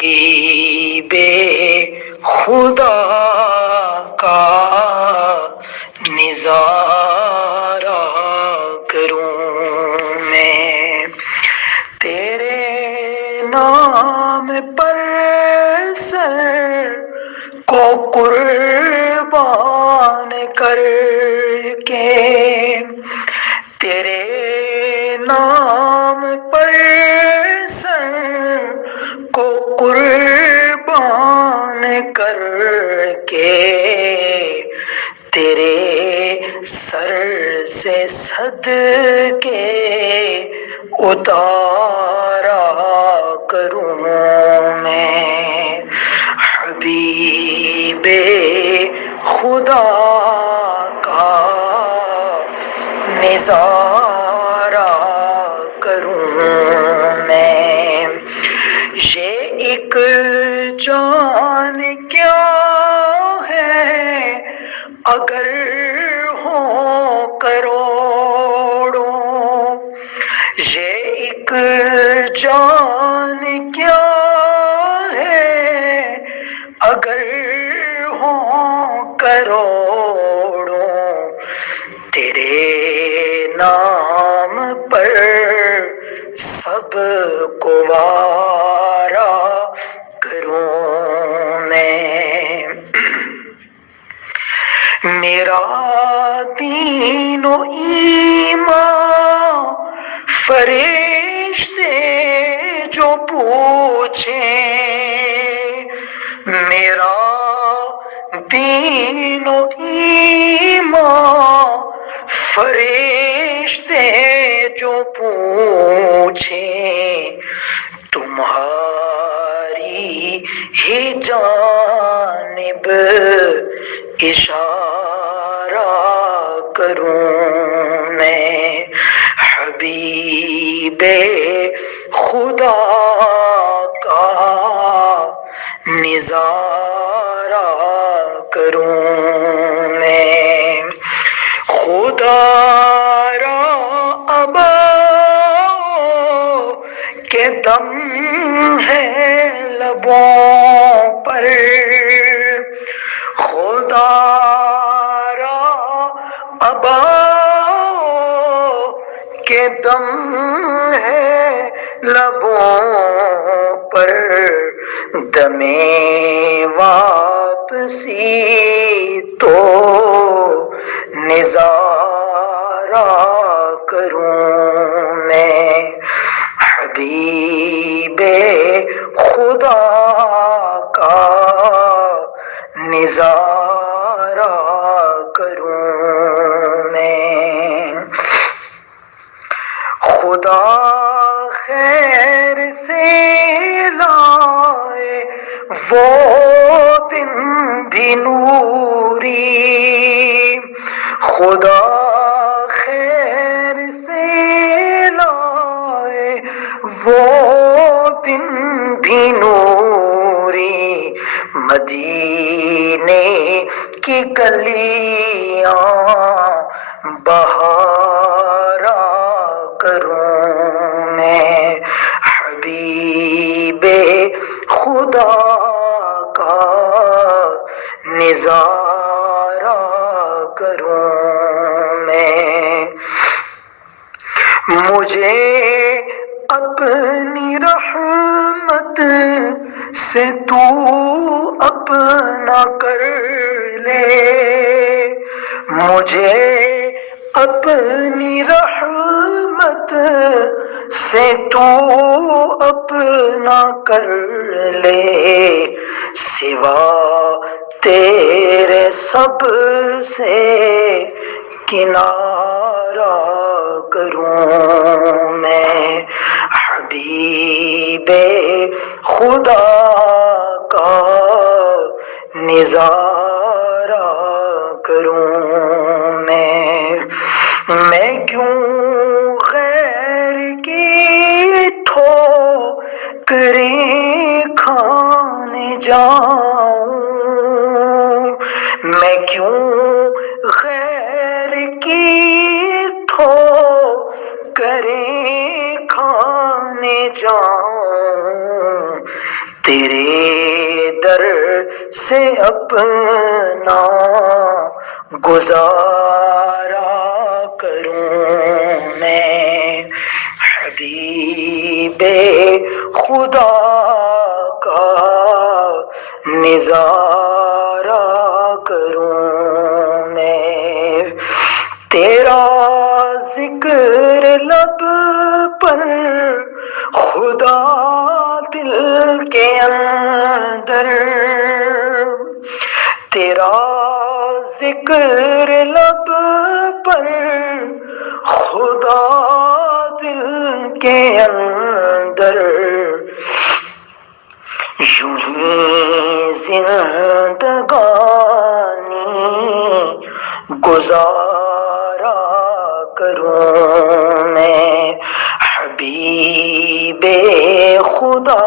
بے خدا کا نظارہ کروں میں، تیرے نام پر سر کو قربان کر کے، تیرے نام پر سر کو قربان کر کے، تیرے سر سے صدقے اتارا کروں میں، حبیب خدا کا نظارہ کروں میں، یہ ایک جان کیا ہے اگر ہوں کروڑوں، یہ ایک جان کیا ہے اگر ہوں کروڑوں، تیرے نام پر سب کو وارا کروں میں، میرا دین و ایمان فرشتے جو پوچھیں، میرا دین و ایمان فرشتے جو پوچھیں، تمہاری ہی جانب اشارہ کروں میں، حبیب خدا کا نظارہ کروں میں، خدا را ابا کے دم ہے لبوں پر، خدا را ابا کے دم ہے لبوں پر، دم واپسی تو نظارہ کروں میں، حبیب خدا کا نظارہ کروں میں، خدا خیر سے لائے وہ دن بھی نوری، خدا خیر سے لائے وہ دن بھی نوری، مدینے کی گلیاں بہارا کروں میں، حبیب خدا کا نظارہ کروں میں، مجھے اپنی رحمت سے تو اپنا کر لے، مجھے اپنی رحمت سے تو اپنا کر لے، سوا تیرے سب سے کنارہ کروں میں، حبیب خدا کا نظارہ کروں میں کیوں غیر کی ٹھوکریں کھانے جاؤں، میں کیوں غیر کی ٹھوکریں کھانے جاؤں، تیرے در سے اپنا گزارا کروں میں، حبیب خدا کا نظارہ کروں میں، تیرا ذکر لب پر خدا دل کے اندر، تیرا ذکر لب پر خدا دل کے اندر، یوں ہی زندگانی گزارا کروں میں، حبیب خدا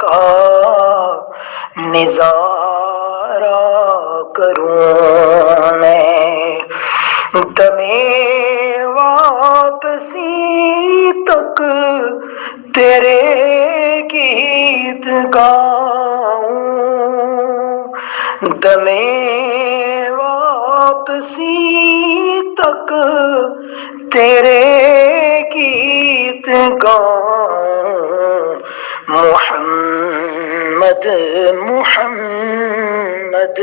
کا نظارہ کروں میں، دم واپسی تک تیرے گیت گاؤں، دم واپسی تک تیرے گیت گاؤں، محمد محمد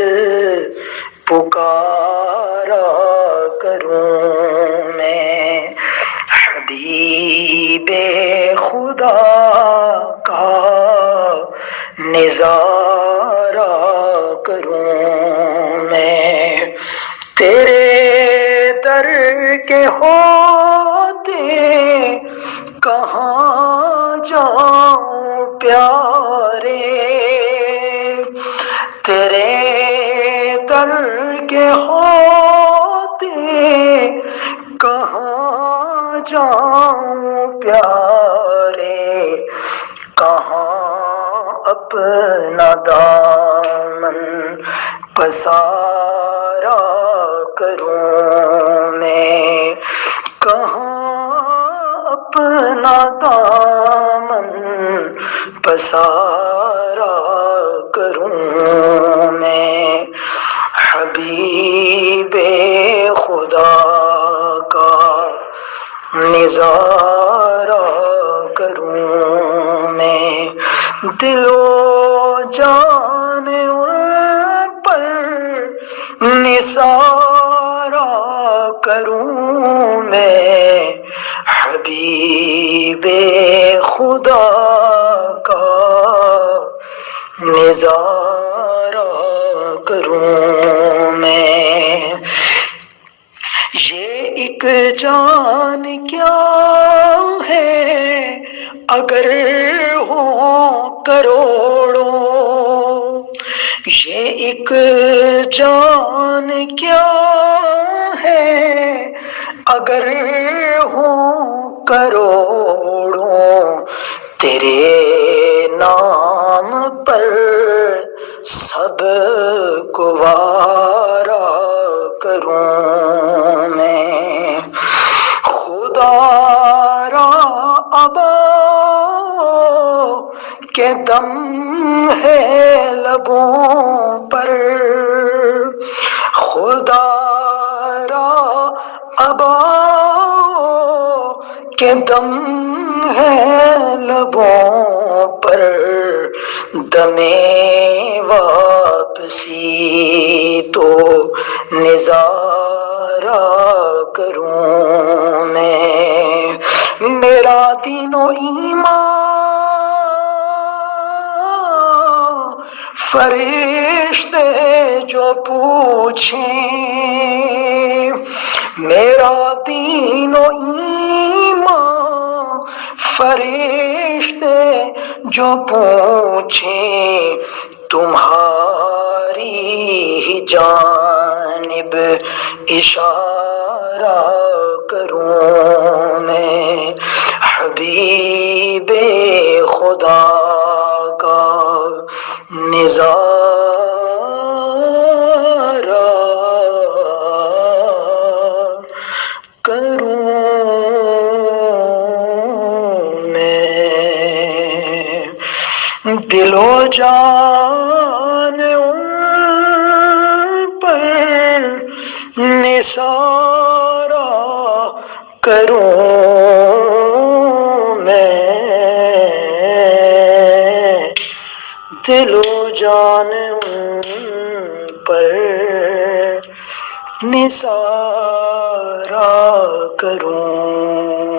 پکارا کروں میں، حبیب خدا کا نظارہ کروں میں، تیرے در کے ہوتے کہاں جاؤں پیارے، تیرے در کے ہوتے کہاں جاؤں پیارے، کہاں اپنا دامن پسارا کروں میں، کہاں اپنا دامن پسارا کروں میں، حبیب خدا کا نظارہ کروں میں، دل و جان ان پر نثارا کروں میں، حبیب خدا کا نظارہ کروں میں، یہ ایک جان کیا ہے اگر ہوں کروڑوں، یہ ایک جان کیا ہے اگر ہوں کروڑوں، تیرے نام پر سب کو وارا کروں میں، خدا را ابا کے دم ہے لبوں پر، خدا را ابا کے دم ہے لبوں پر، دم واپسی تو نظارہ کروں میں، میرا دین و ایمان فرشتے جو پوچھیں، میرا دین و ایمان فرشتے جو پوچھیں، تمہاری ہی جانب اشارہ کروں میں، حبیب خدا کا نظارہ کروں میں، دل دل و جان ان پر نثارا کروں میں، دل و جان ان پر نثارا کروں